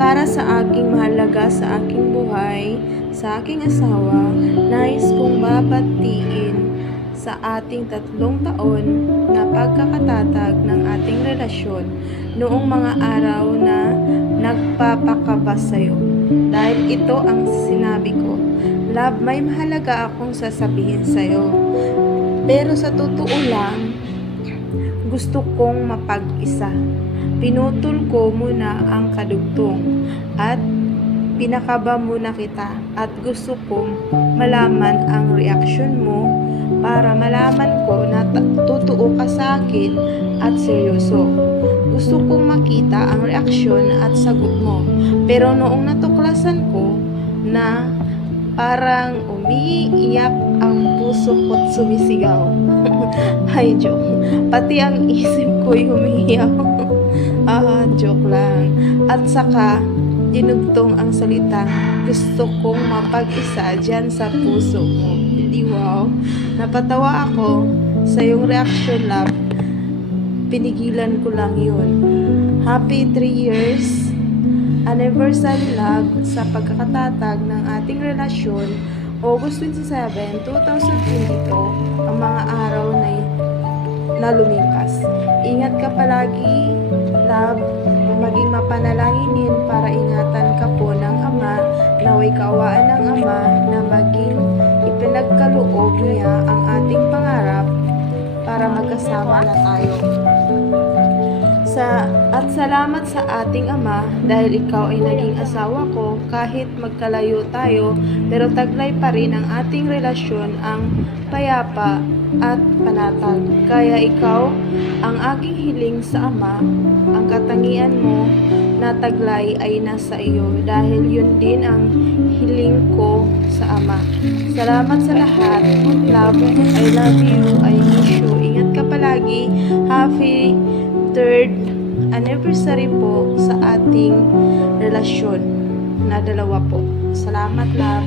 Para sa aking mahalaga sa aking buhay, sa aking asawa, nais kong babatiin sa ating 3 taon na pagkakatatag ng ating relasyon noong mga araw na nagpapakaba sa'yo. Dahil ito ang sinabi ko, Love, may mahalaga akong sasabihin sa'yo. Pero sa totoo lang, gusto kong mapag-isa. Pinutol ko muna ang kadugtong at pinakaba muna kita at gusto kong malaman ang reaksyon mo para malaman ko na totoo ka sa akin at seryoso. Gusto kong makita ang reaksyon at sagot mo. Pero noong natuklasan ko na parang umiiyak ang puso ko't sumisigaw. Ay, joke. Pati ang isip ko'y humihiyaw. Joke lang. At saka, dinugtong ang salitang, gusto kong mapag-isa dyan sa puso mo. Hindi wow. Napatawa ako sa iyong reaction, love. Pinigilan ko lang yun. Happy 3 years anniversary, love, sa pagkakatatag ng ating relasyon. August 27, 2022, ang mga araw na lumipas. Ingat ka palagi, love, maging mapanalanginin para ingatan ka po ng Ama, naway kaawaan ng Ama na maging ipinagkaloob niya ang ating pangarap para magkasama na tayo. At salamat sa ating Ama dahil ikaw ay naging asawa ko kahit magkalayo tayo, pero taglay pa rin ang ating relasyon ang payapa at panatag. Kaya ikaw ang aking hiling sa Ama, ang katangian mo na taglay ay nasa iyo dahil yun din ang hiling ko sa Ama. Salamat sa lahat. Love, I love you, I miss you. Ingat ka palagi. Happy 3rd anniversary po sa ating relasyon na 2 po. Salamat, love.